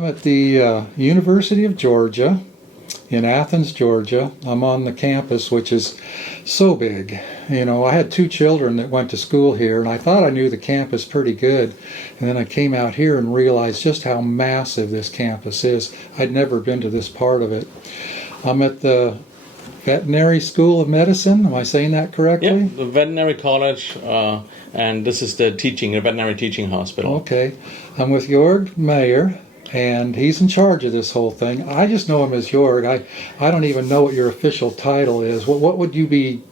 I'm at the University of Georgia in Athens, Georgia. I'm on the campus, which is so big. You know, I had two children that went to school here, and I thought I knew the campus pretty good. And then I came out here and realized just how massive this campus is. I'd never been to this part of it. I'm at the Veterinary School of Medicine. Am I saying that correctly? Yeah, the Veterinary College, and this is the veterinary teaching hospital. Okay. I'm with Jorg Mayer, and he's in charge of this whole thing. I just know him as Jorg. I don't even know what your official title is. What would you be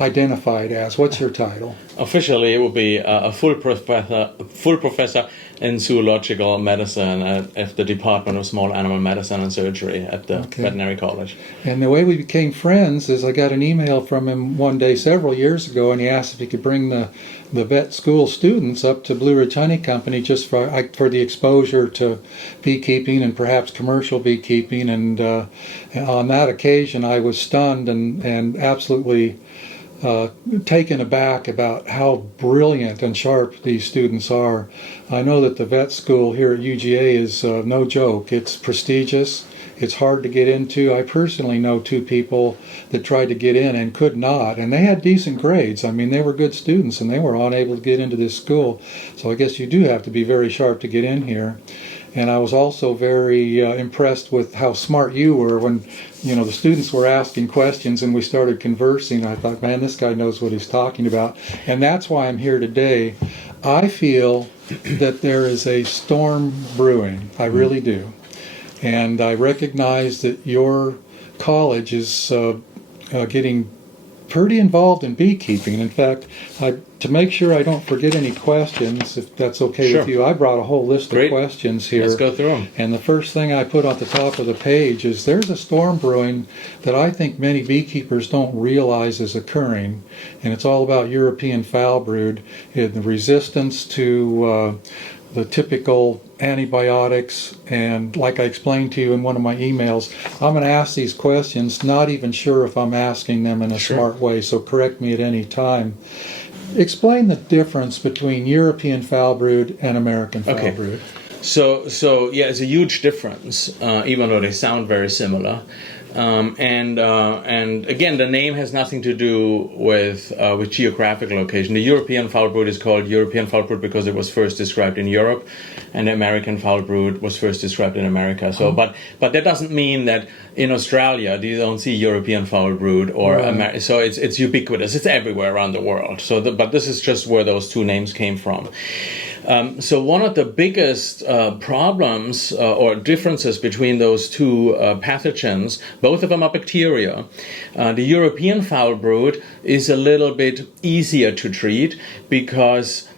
identified as? What's your title? Officially, it would be a full professor in zoological medicine at the Department of Small Animal Medicine and Surgery at the Veterinary College. And the way we became friends is I got an email from him one day several years ago, and he asked if he could bring the vet school students up to Blue Ridge Honey Company just for the exposure to beekeeping and perhaps commercial beekeeping. And on that occasion, I was stunned and absolutely taken aback about how brilliant and sharp these students are. I know that the vet school here at UGA is no joke. It's prestigious. It's hard to get into. I personally know two people that tried to get in and could not, and they had decent grades. I mean, they were good students, and they were unable to get into this school. So I guess you do have to be very sharp to get in here. And I was also very impressed with how smart you were when, you know, the students were asking questions and we started conversing. I thought, man, this guy knows what he's talking about. And that's why I'm here today. I feel that there is a storm brewing. I really do. And I recognize that your college is getting pretty involved in beekeeping. In fact, to make sure I don't forget any questions, if that's okay with you, I brought a whole list of questions here. Let's go through them. And the first thing I put on the top of the page is there's a storm brewing that I think many beekeepers don't realize is occurring, and it's all about European Foulbrood and the resistance to the typical antibiotics. And like I explained to you in one of my emails, I'm going to ask these questions, not even sure if I'm asking them in a smart way, so correct me at any time. Explain the difference between European Foulbrood and American Foulbrood. So yeah, it's a huge difference, even though they sound very similar. And again, the name has nothing to do with geographic location. The European Foulbrood is called European Foulbrood because it was first described in Europe, and the American Foulbrood was first described in America. So, but that doesn't mean that in Australia you don't see European Foulbrood or so it's ubiquitous. It's everywhere around the world. So, but this is just where those two names came from. So one of the biggest problems or differences between those two pathogens, both of them are bacteria. The European Foulbrood is a little bit easier to treat because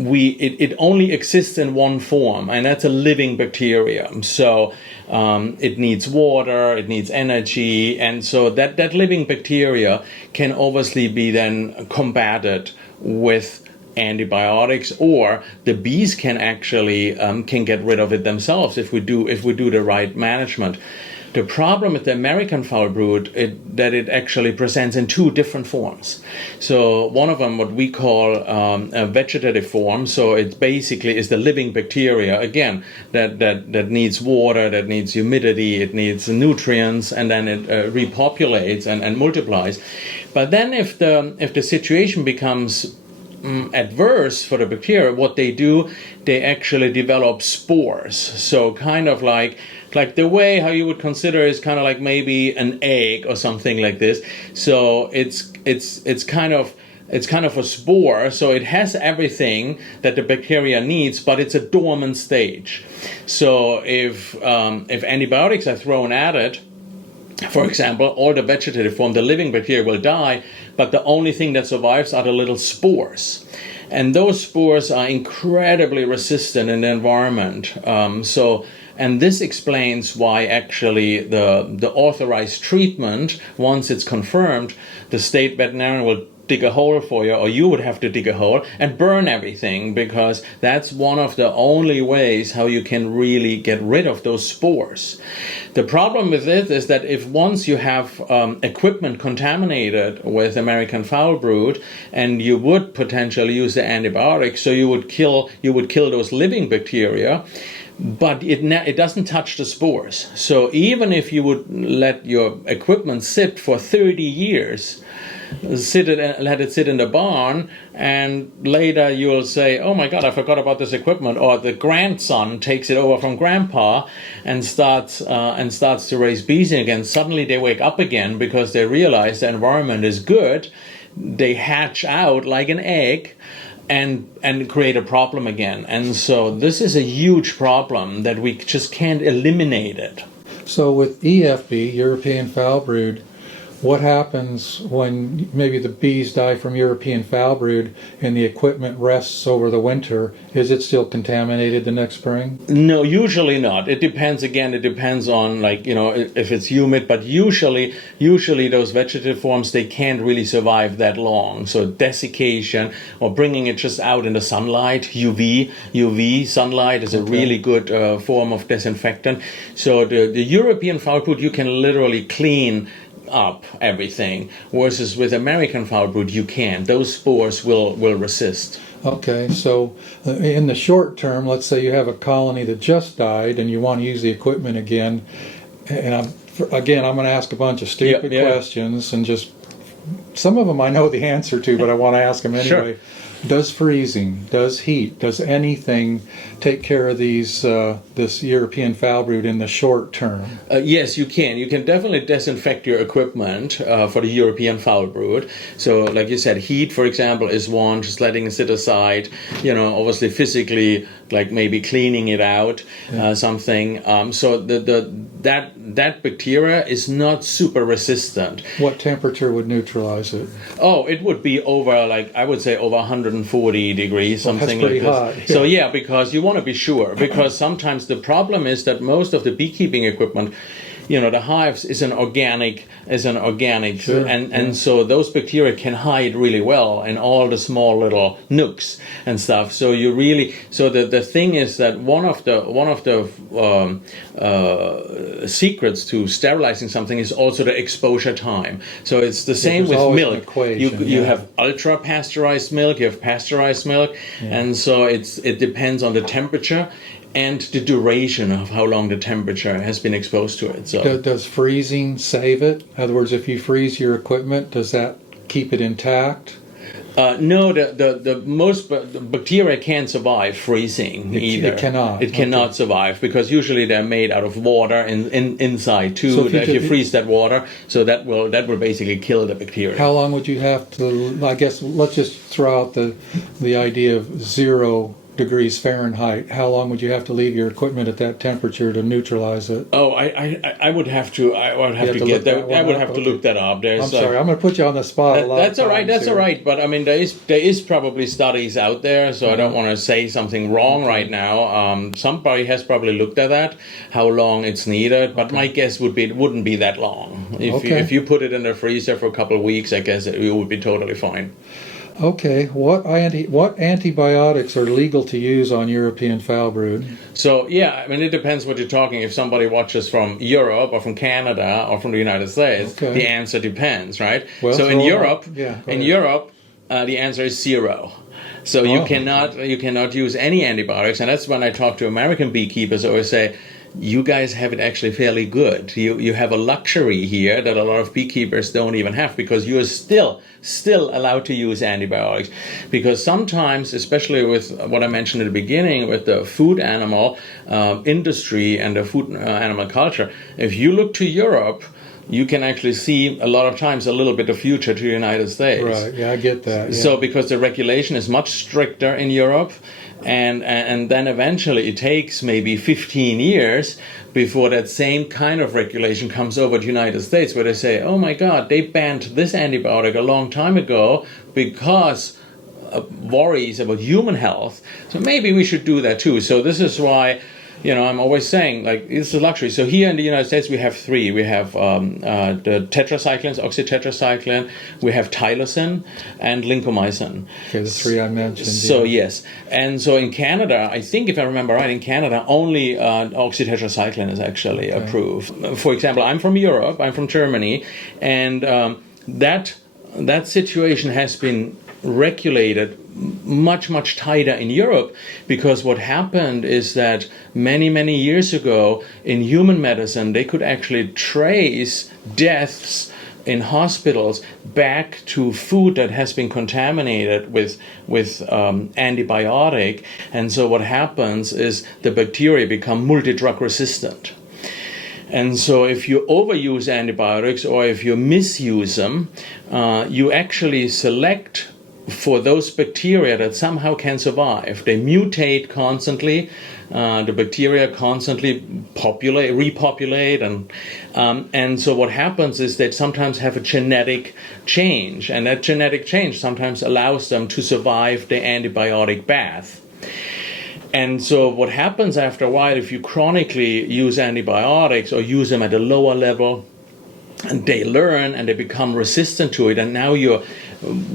it only exists in one form, and that's a living bacterium. So it needs water, it needs energy, and so that living bacteria can obviously be then combated with antibiotics, or the bees can actually can get rid of it themselves if we do the right management. The problem with the American Foulbrood that it actually presents in two different forms. So one of them, what we call a vegetative form. So it basically is the living bacteria again that needs water, that needs humidity, it needs nutrients, and then it repopulates and multiplies. But then if the situation becomes adverse for the bacteria, what they do, they actually develop spores. So kind of like the way how you would consider is kind of like maybe an egg or something like this. So it's kind of a spore. So it has everything that the bacteria needs, but it's a dormant stage. So if antibiotics are thrown at it, for example, all the vegetative form, the living bacteria will die, but the only thing that survives are the little spores. And those spores are incredibly resistant in the environment. And this explains why actually the authorized treatment, once it's confirmed, the state veterinarian will dig a hole for you, or you would have to dig a hole and burn everything, because that's one of the only ways how you can really get rid of those spores. The problem with it is that if once you have equipment contaminated with American Foulbrood, and you would potentially use the antibiotics, so you would kill those living bacteria, but it doesn't touch the spores. So even if you would let your equipment sit for 30 years, let it sit in the barn, and later you'll say, oh my God, I forgot about this equipment, or the grandson takes it over from grandpa and starts to raise bees again. Suddenly they wake up again because they realize the environment is good. They hatch out like an egg and create a problem again. And so this is a huge problem that we just can't eliminate it. So with EFB, European Foulbrood, what happens when maybe the bees die from European Foulbrood and the equipment rests over the winter? Is it still contaminated the next spring? No, usually not. It depends on, like, if it's humid, but usually those vegetative forms, they can't really survive that long. So desiccation or bringing it just out in the sunlight, UV sunlight is a really good form of disinfectant. So the European Foulbrood, you can literally clean up everything, versus with American Foulbrood you can't. Those spores will resist. Okay, so in the short term, let's say you have a colony that just died and you want to use the equipment again, and I'm going to ask a bunch of stupid questions, and just some of them I know the answer to, but I want to ask them anyway. Sure. Does freezing, does heat, does anything take care of these this European Foulbrood in the short term? Yes, you can. You can definitely disinfect your equipment for the European Foulbrood. So, like you said, heat, for example, is one. Just letting it sit aside. Obviously, physically, like maybe cleaning it out, something. So that bacteria is not super resistant. What temperature would neutralize it? Oh, it would be over, I would say, over 140 degrees, something like this. Hot. Yeah. So yeah, because you want to be sure. Because sometimes the problem is that most of the beekeeping equipment, the hives is an organic, sure. and so those bacteria can hide really well in all the small little nooks and stuff. So the thing is that one of the secrets to sterilizing something is also the exposure time. So it's the same with milk. You have ultra pasteurized milk, you have pasteurized milk, and so it depends on the temperature and the duration of how long the temperature has been exposed to it. So does freezing save it? In other words, if you freeze your equipment, does that keep it intact? No, the most bacteria can't survive freezing either. It cannot survive, because usually they're made out of water inside too. So if you freeze that water, so that will basically kill the bacteria. How long would you have to? I guess let's just throw out the idea of 0 degrees Fahrenheit. How long would you have to leave your equipment at that temperature to neutralize it? Oh, I would have to. I would have to get that. I would have to look that up. I'm sorry. I'm going to put you on the spot. That's all right. That's all right. But I mean, there is probably studies out there, so I don't want to say something wrong right now. Somebody has probably looked at that, how long it's needed. But my guess would be it wouldn't be that long. If you put it in the freezer for a couple of weeks, I guess it would be totally fine. Okay, what antibiotics are legal to use on European Foulbrood? So, it depends what you're talking. If somebody watches from Europe or from Canada or from the United States, the answer depends, right? Well, so in Europe, the answer is 0. So you cannot use any antibiotics, and that's when I talk to American beekeepers. I always say, you guys have it actually fairly good. You have a luxury here that a lot of beekeepers don't even have, because you are still allowed to use antibiotics. Because sometimes, especially with what I mentioned at the beginning, with the food animal industry and the food animal culture, if you look to Europe, you can actually see a lot of times a little bit of future to the United States. Right, yeah, I get that. Yeah. So because the regulation is much stricter in Europe, and then eventually it takes maybe 15 years before that same kind of regulation comes over to the United States, where they say, oh my God, they banned this antibiotic a long time ago because of worries about human health. So maybe we should do that too. So this is why I'm always saying, like, it's a luxury. So here in the United States, we have three. We have the tetracyclines, oxytetracycline, we have tylosin, and lincomycin. Okay, the three I mentioned. So, yes. And so in Canada, I think if I remember right, in Canada, only oxytetracycline is actually approved. For example, I'm from Europe, I'm from Germany, and that situation has been regulated much tighter in Europe, because what happened is that many years ago in human medicine they could actually trace deaths in hospitals back to food that has been contaminated with antibiotic, and so what happens is the bacteria become multi-drug resistant. And so if you overuse antibiotics or if you misuse them, you actually select for those bacteria that somehow can survive. They mutate constantly. The bacteria constantly repopulate, and so what happens is they sometimes have a genetic change, and that genetic change sometimes allows them to survive the antibiotic bath. And so what happens after a while, if you chronically use antibiotics or use them at a lower level, and they learn and they become resistant to it, and now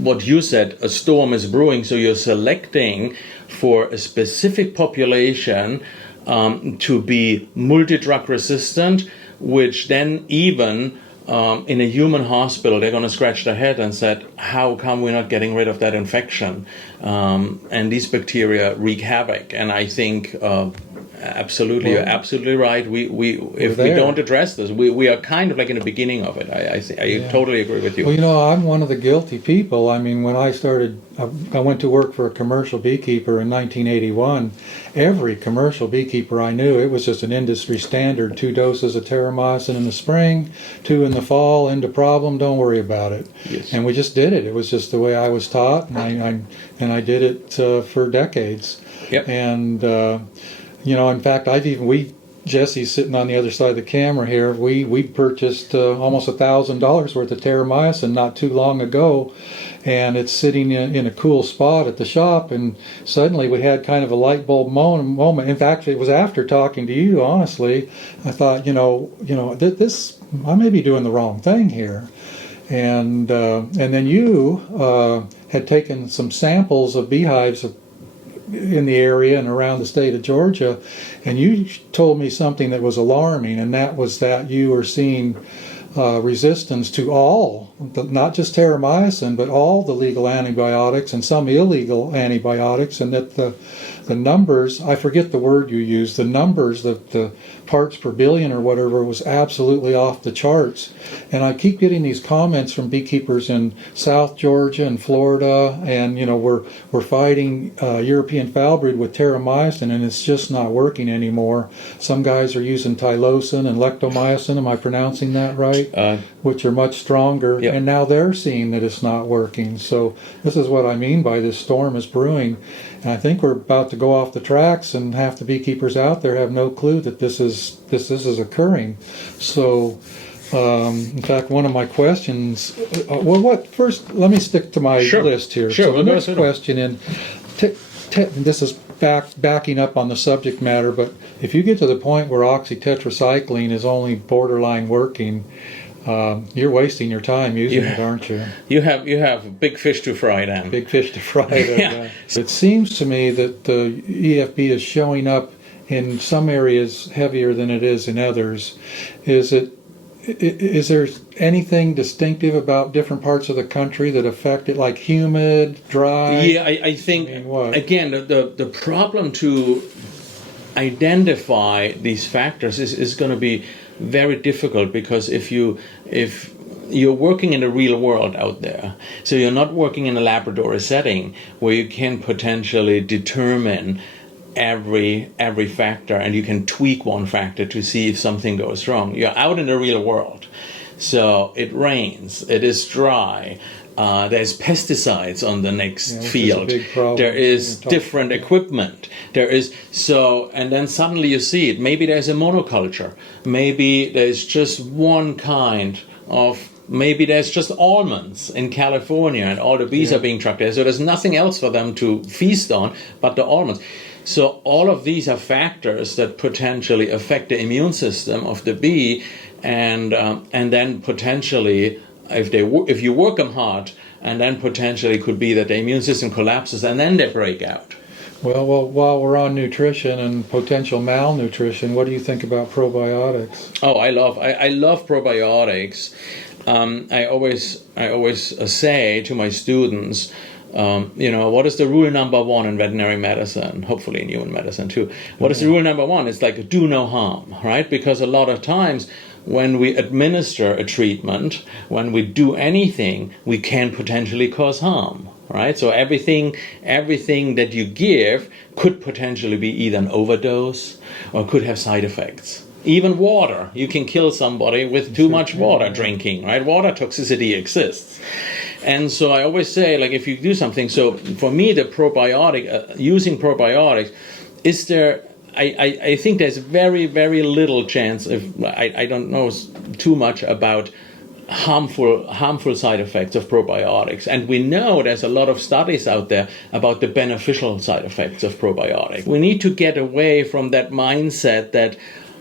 what you said, a storm is brewing, so you're selecting for a specific population to be multi-drug resistant, which then even in a human hospital, they're going to scratch their head and said, how come we're not getting rid of that infection? And these bacteria wreak havoc. And I think absolutely, you're absolutely right. If we don't address this, we are kind of like in the beginning of it. I totally agree with you. Well, I'm one of the guilty people. I mean, when I went to work for a commercial beekeeper in 1981. Every commercial beekeeper I knew, it was just an industry standard: 2 doses of terramycin in the spring, 2 in the fall. End of problem. Don't worry about it. Yes. And we just did it. It was just the way I was taught, and I did it for decades. Yep. And in fact, Jesse's sitting on the other side of the camera here. We purchased almost $1,000 worth of terramycin not too long ago, and it's sitting in a cool spot at the shop. And suddenly we had kind of a light bulb moment. In fact, it was after talking to you. Honestly, I thought, this I may be doing the wrong thing here. And then you had taken some samples of beehives in the area and around the state of Georgia, and you told me something that was alarming, and that was that you were seeing resistance to all, not just terramycin, but all the legal antibiotics and some illegal antibiotics, and that the numbers, I forget the word you used, the numbers, the parts per billion or whatever, was absolutely off the charts. And I keep getting these comments from beekeepers in South Georgia and Florida, and we're fighting European Foulbrood with terramycin, and it's just not working anymore. Some guys are using tylosin and lectomycin, am I pronouncing that right? Which are much stronger, yep. And now they're seeing that it's not working. So this is what I mean by this storm is brewing. And I think we're about to go off the tracks, and half the beekeepers out there have no clue that this is occurring. So, in fact, one of my questions. First, let me stick to my list here. Sure. So the next question, and this is backing up on the subject matter, but if you get to the point where oxytetracycline is only borderline working, you're wasting your time using it, aren't you? You have big fish to fry then. Big fish to fry. Yeah. It seems to me that the EFB is showing up in some areas heavier than it is in others. Is there anything distinctive about different parts of the country that affect it, like humid, dry? Yeah, I think, again, the problem to identify these factors is going to be very difficult, because if you're working in the real world out there, so you're not working in a laboratory setting where you can potentially determine every factor and you can tweak one factor to see if something goes wrong. You're out in the real world, so it rains, it is dry, there's pesticides on the next field, there is different equipment, and then suddenly you see it. Maybe there's a monoculture, maybe there's just one kind of, maybe there's just almonds in California and all the bees are being trucked there, so there's nothing else for them to feast on but the almonds. So all of these are factors that potentially affect the immune system of the bee, and then potentially, if you work them hard, and then potentially could be that the immune system collapses and then they break out. Well, while we're on nutrition and potential malnutrition, what do you think about probiotics? Oh, I love probiotics. I always say to my students, what is the rule number one in veterinary medicine? Hopefully in human medicine too. What is the rule number one? It's like do no harm, right? Because a lot of times when we administer a treatment, when we do anything, we can potentially cause harm. Right, so everything that you give could potentially be either an overdose or could have side effects. Even water, you can kill somebody with too much water drinking. Right, water toxicity exists, and so I always say, like, if you do something. So for me, the probiotic, using probiotics, is there? I think there's very, very little chance. If I don't know too much about harmful side effects of probiotics, and we know there's a lot of studies out there about the beneficial side effects of probiotics. We need to get away from that mindset that,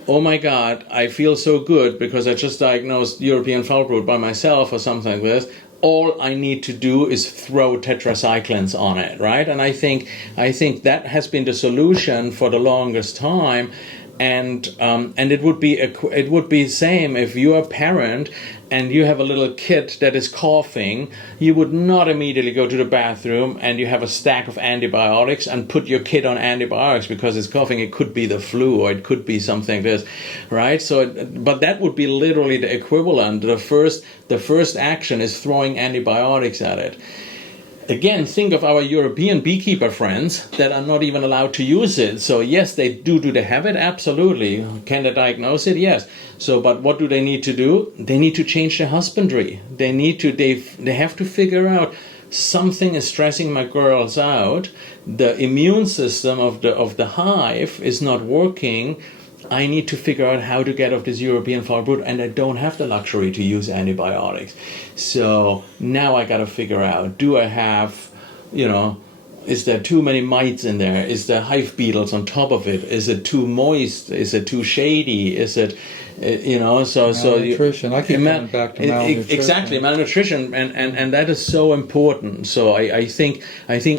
oh my God, I feel so good because I just diagnosed European Foulbrood by myself or something like this. All I need to do is throw tetracyclines on it, right? And I think that has been the solution for the longest time. And it would be same if you're a parent and you have a little kid that is coughing. You would not immediately go to the bathroom and you have a stack of antibiotics and put your kid on antibiotics because it's coughing. It could be the flu or it could be something this, right? So, but that would be literally the equivalent. The first action is throwing antibiotics at it. Again, think of our European beekeeper friends that are not even allowed to use it. So yes, they do they have it? Absolutely. Can they diagnose it? Yes. So, but what do they need to do? They need to change their husbandry. They have to figure out something is stressing my girls out. The immune system of the hive is not working. I need to figure out how to get off this European Foulbrood, and I don't have the luxury to use antibiotics. So now I got to figure out, do I have, is there too many mites in there? Is there hive beetles on top of it? Is it too moist? Is it too shady? Is it, malnutrition. I keep coming back to malnutrition. Exactly, malnutrition, and that is so important. So I think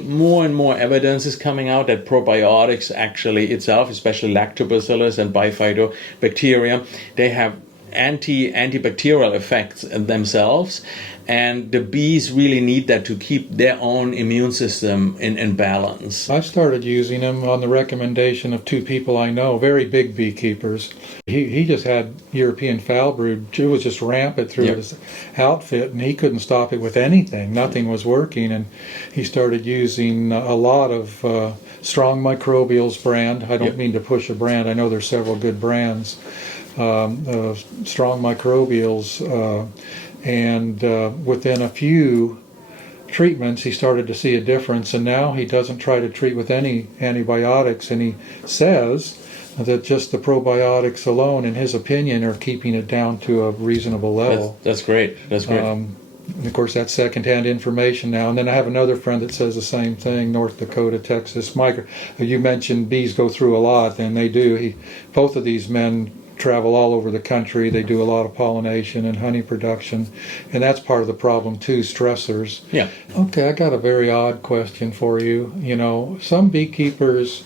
more and more evidence is coming out that probiotics actually itself, especially lactobacillus and bifidobacterium, they have antibacterial effects themselves, and the bees really need that to keep their own immune system in balance. I started using them on the recommendation of two people I know, very big beekeepers. He just had European Foulbrood. It was just rampant through his outfit, and he couldn't stop it with anything. Nothing was working, and he started using a lot of Strong Microbials brand. I don't mean to push a brand. I know there's several good brands. Strong Microbials, and within a few treatments he started to see a difference, and now he doesn't try to treat with any antibiotics, and he says that just the probiotics alone, in his opinion, are keeping it down to a reasonable level. That's great. And of course, that's secondhand information now. And then I have another friend that says the same thing, North Dakota, Texas. You mentioned bees go through a lot, and they do. Both of these men travel all over the country. They do a lot of pollination and honey production, and that's part of the problem too, stressors. Yeah. Okay, I got a very odd question for you. Some beekeepers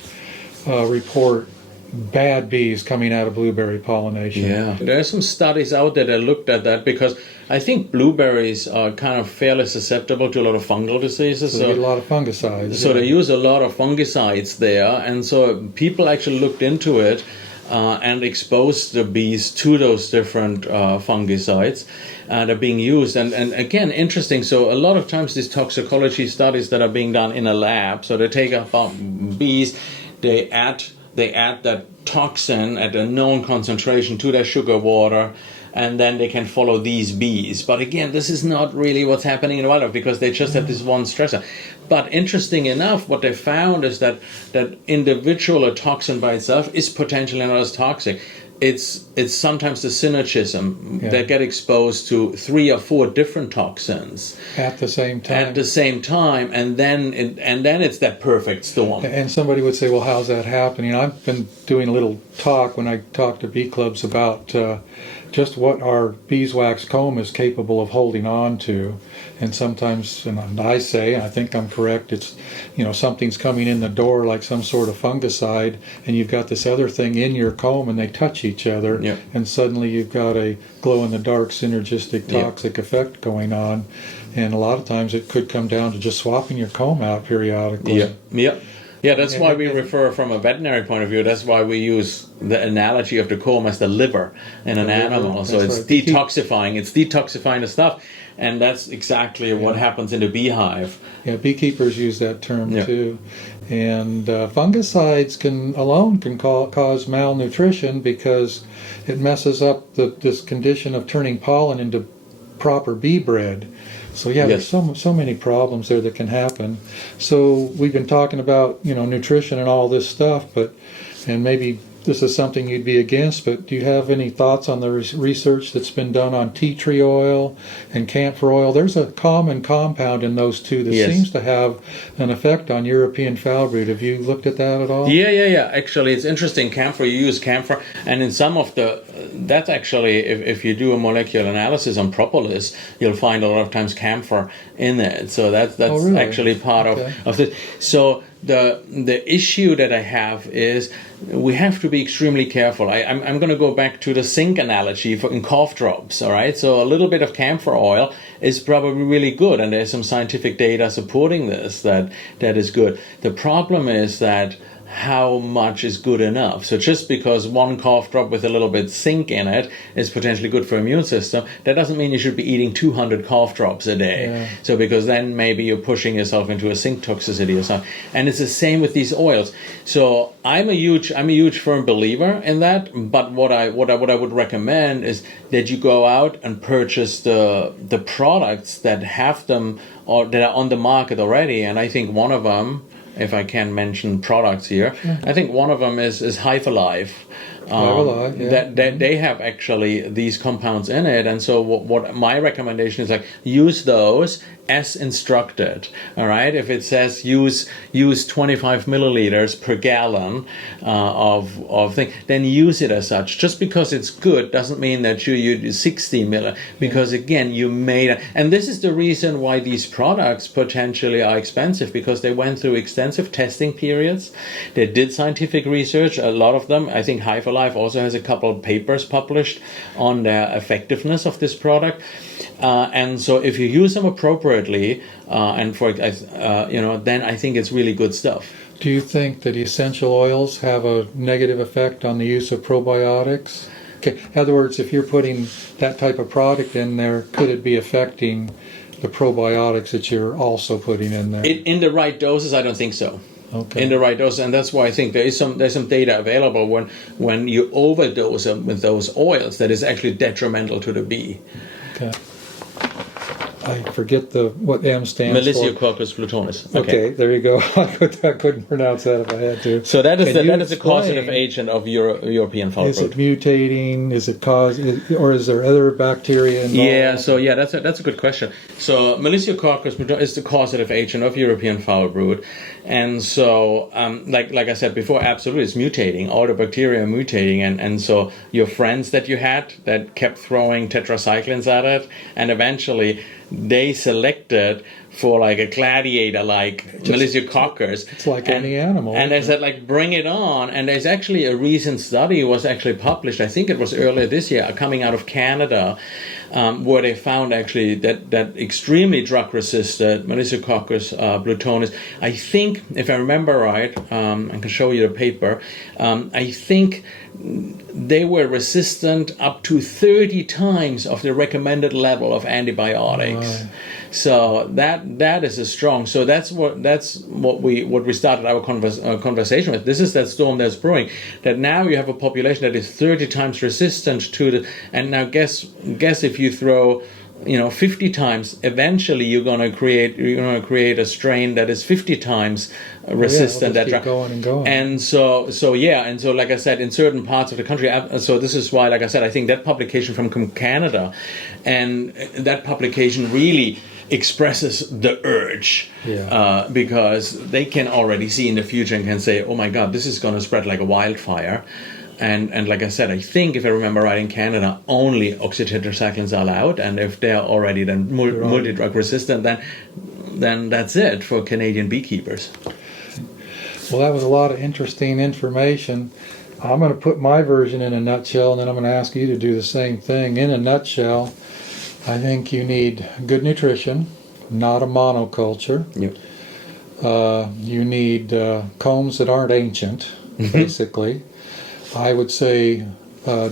report bad bees coming out of blueberry pollination. Yeah, there are some studies out there that looked at that, because I think blueberries are kind of fairly susceptible to a lot of fungal diseases. So they get a lot of fungicides. So they use a lot of fungicides there, and so people actually looked into it and exposed the bees to those different fungicides that are being used. And again, interesting, so a lot of times these toxicology studies that are being done in a lab, so they take bees, they add that toxin at a known concentration to their sugar water, and then they can follow these bees. But again, this is not really what's happening in the wild, because they just have this one stressor. But interesting enough, what they found is that individual toxin by itself is potentially not as toxic. it's sometimes the synergism that get exposed to 3 or 4 different toxins at the same time. and then it's that perfect storm. And somebody would say, well, how's that happening? I've been doing a little talk when I talk to bee clubs about just what our beeswax comb is capable of holding on to. And sometimes, and I say, and I think I'm correct, it's, something's coming in the door like some sort of fungicide, and you've got this other thing in your comb and they touch each other, and suddenly you've got a glow-in-the-dark synergistic toxic effect going on. And a lot of times it could come down to just swapping your comb out periodically. Yeah, that's why we refer from a veterinary point of view. That's why we use the analogy of the comb as the liver in an animal. So it's detoxifying. It's detoxifying the stuff. And that's exactly what happens in the beehive. Yeah, beekeepers use that term too. And fungicides can cause malnutrition because it messes up this condition of turning pollen into proper bee bread. So there's so many problems there that can happen. So we've been talking about nutrition and all this stuff, and maybe this is something you'd be against, but do you have any thoughts on the research that's been done on tea tree oil and camphor oil? There's a common compound in those two that seems to have an effect on European Foulbrood. Have you looked at that at all? Yeah. Actually, it's interesting. Camphor, you use camphor, and in some of that's actually, if you do a molecular analysis on propolis, you'll find a lot of times camphor in it. So that's really? Actually part of this. So the issue that I have is we have to be extremely careful. I'm going to go back to the zinc analogy in cough drops, all right? So a little bit of camphor oil is probably really good, and there's some scientific data supporting this that is good. The problem is that how much is good enough. So just because one cough drop with a little bit zinc in it is potentially good for immune system, that doesn't mean you should be eating 200 cough drops a day. So because then maybe you're pushing yourself into a zinc toxicity or something. And it's the same with these oils. So I'm a huge firm believer in that, but what I would recommend is that you go out and purchase the products that have them or that are on the market already. And I think one of them, if I can mention products here, I think one of them is Hive Alive. That they have actually these compounds in it, and so what my recommendation is, like, use those as instructed. All right, if it says use 25 milliliters per gallon of thing, then use it as such. Just because it's good doesn't mean that you use 60 milliliters, because again you made and this is the reason why these products potentially are expensive, because they went through extensive testing periods. They did scientific research, a lot of them. I think Hive Alive also has a couple of papers published on the effectiveness of this product. And so if you use them appropriately, then I think it's really good stuff. Do you think that essential oils have a negative effect on the use of probiotics? Okay. In other words, if you're putting that type of product in there, could it be affecting the probiotics that you're also putting in there? In the right doses, I don't think so. Okay. In the right dose, and that's why I think there's some data available when you overdose them with those oils that is actually detrimental to the bee. Okay. I forget what M stands for. Melissiococcus plutonis. Okay, there you go. I couldn't pronounce that if I had to. So that is a causative agent of European Foulbrood. Is it mutating? Is it or is there other bacteria involved? Yeah. That's a good question. So Melissiococcus plutonis is the causative agent of European Foulbrood, and so like I said before, absolutely, it's mutating. All the bacteria are mutating, and so your friends that you had that kept throwing tetracyclines at it, and eventually they selected for like a gladiator, like Melissiococcus. It's like any animal. And they said, like, bring it on. And there's actually a recent study was actually published, I think it was earlier this year, coming out of Canada, where they found actually that extremely drug-resistant Melissiococcus plutonis, I think, if I remember right, I can show you the paper, I think they were resistant up to 30 times of the recommended level of antibiotics. Right. So that is a strong. So that's what we started our conversation with. This is that storm that's brewing. That now you have a population that is 30 times resistant to the. And now guess if you throw 50 times. Eventually, you're gonna create a strain that is 50 times resistant. It'll just keep going and going. And so like I said, in certain parts of the country, so this is why, like I said, I think that publication from Canada, and that publication really expresses the urge, because they can already see in the future and can say, oh my God, this is going to spread like a wildfire. And like I said, I think if I remember right, in Canada, only oxytetracyclines are allowed, and if they're already then multi-drug resistant, then that's it for Canadian beekeepers. Well, that was a lot of interesting information. I'm going to put my version in a nutshell, and then I'm going to ask you to do the same thing. In a nutshell, I think you need good nutrition, not a monoculture. Yep. You need combs that aren't ancient, basically. I would say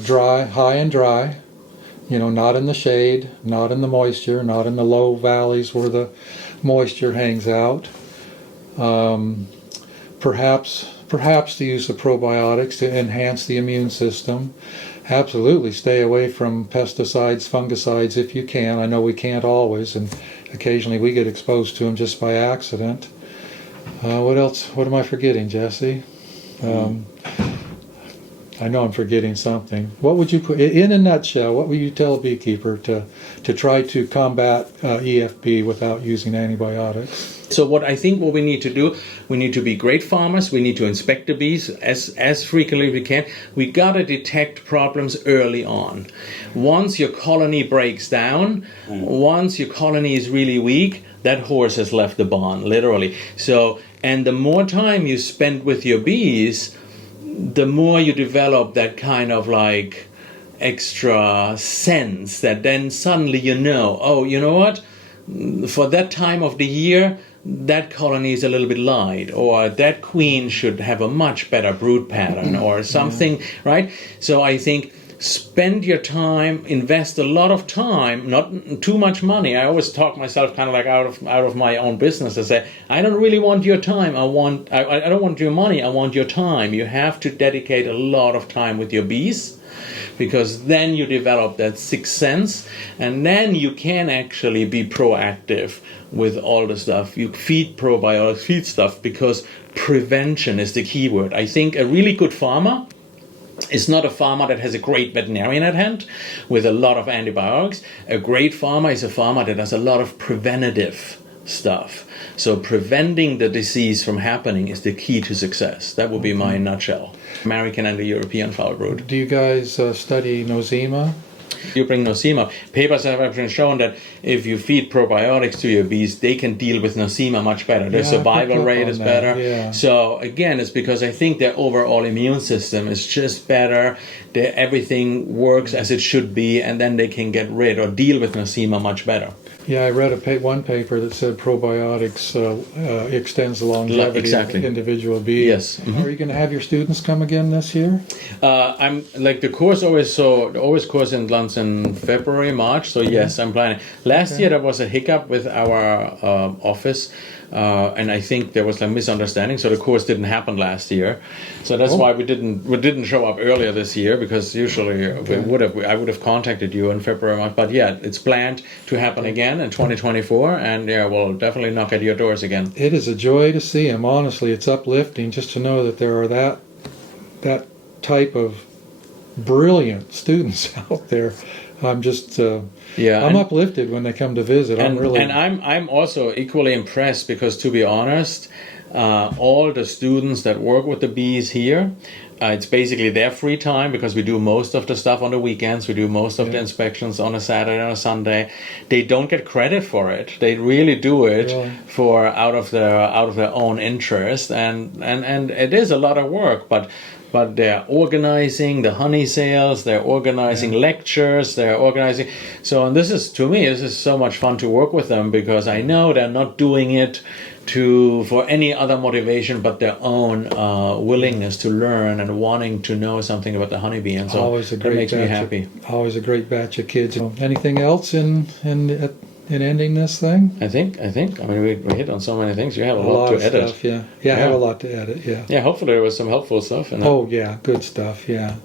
dry, high and dry, not in the shade, not in the moisture, not in the low valleys where the moisture hangs out. Perhaps the use of probiotics to enhance the immune system. Absolutely stay away from pesticides, fungicides if you can. I know we can't always, and occasionally we get exposed to them just by accident. What else? What am I forgetting, Jesse? I know I'm forgetting something. What would you put, in a nutshell, what would you tell a beekeeper to try to combat EFB without using antibiotics? So what we need to do, we need to be great farmers. We need to inspect the bees as frequently as we can. We got to detect problems early on. Once your colony breaks down, once your colony is really weak, that horse has left the barn, literally. So, and the more time you spend with your bees, the more you develop that kind of like extra sense that then suddenly oh, you know what? For that time of the year, that colony is a little bit light, or that queen should have a much better brood pattern, or something, right? So I think spend your time, invest a lot of time, not too much money. I always talk myself kind of like out of my own business. I say, I don't really want your time. I don't want your money. I want your time. You have to dedicate a lot of time with your bees, because then you develop that sixth sense, and then you can actually be proactive with all the stuff. You feed probiotics, feed stuff, because prevention is the key word. I think a really good farmer is not a farmer that has a great veterinarian at hand with a lot of antibiotics. A great farmer is a farmer that has a lot of preventative stuff. So preventing the disease from happening is the key to success. That would be my nutshell. American and the European Foulbrood. Do you guys study Nosema? You bring Nosema. Papers have actually shown that if you feed probiotics to your bees, they can deal with Nosema much better. Their survival rate is better. Yeah. So again, it's because I think their overall immune system is just better. Everything works as it should be, and then they can get rid or deal with Nosema much better. Yeah, I read one paper that said probiotics extends the longevity of individual bees. Yes. Mm-hmm. Are you going to have your students come again this year? I'm like the course always course runs in February, March. So yes, I'm planning. Last year there was a hiccup with our office. And I think there was a misunderstanding, so the course didn't happen last year. So that's why we didn't show up earlier this year, because usually I would have contacted you in February, March. But yeah, it's planned to happen again in 2024, and yeah, we'll definitely knock at your doors again. It is a joy to see them. Honestly, it's uplifting just to know that there are that type of brilliant students out there. I'm just I'm uplifted when they come to visit. I'm also equally impressed, because to be honest, all the students that work with the bees here, it's basically their free time, because we do most of the stuff on the weekends. We do most of the inspections on a Saturday and a Sunday. They don't get credit for it. They really do it for out of their own interest, and it is a lot of work, but they're organizing the honey sales, they're organizing lectures, they're organizing. So, and this is so much fun to work with them, because I know they're not doing it for any other motivation but their own willingness to learn and wanting to know something about the honeybee. And so that makes me happy. Always a great batch of kids. Anything else in ending this thing? I think. I mean, we hit on so many things. You have a lot to edit. Stuff, I have a lot to edit. Yeah. Yeah. Hopefully, there was some helpful stuff. Oh yeah, good stuff. Yeah.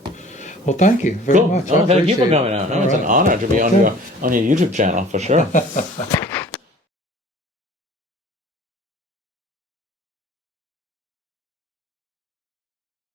Well, thank you very Cool. much. Oh, I thank you for appreciate it. coming out. All It's an right. honor to be Okay. on your YouTube channel for sure.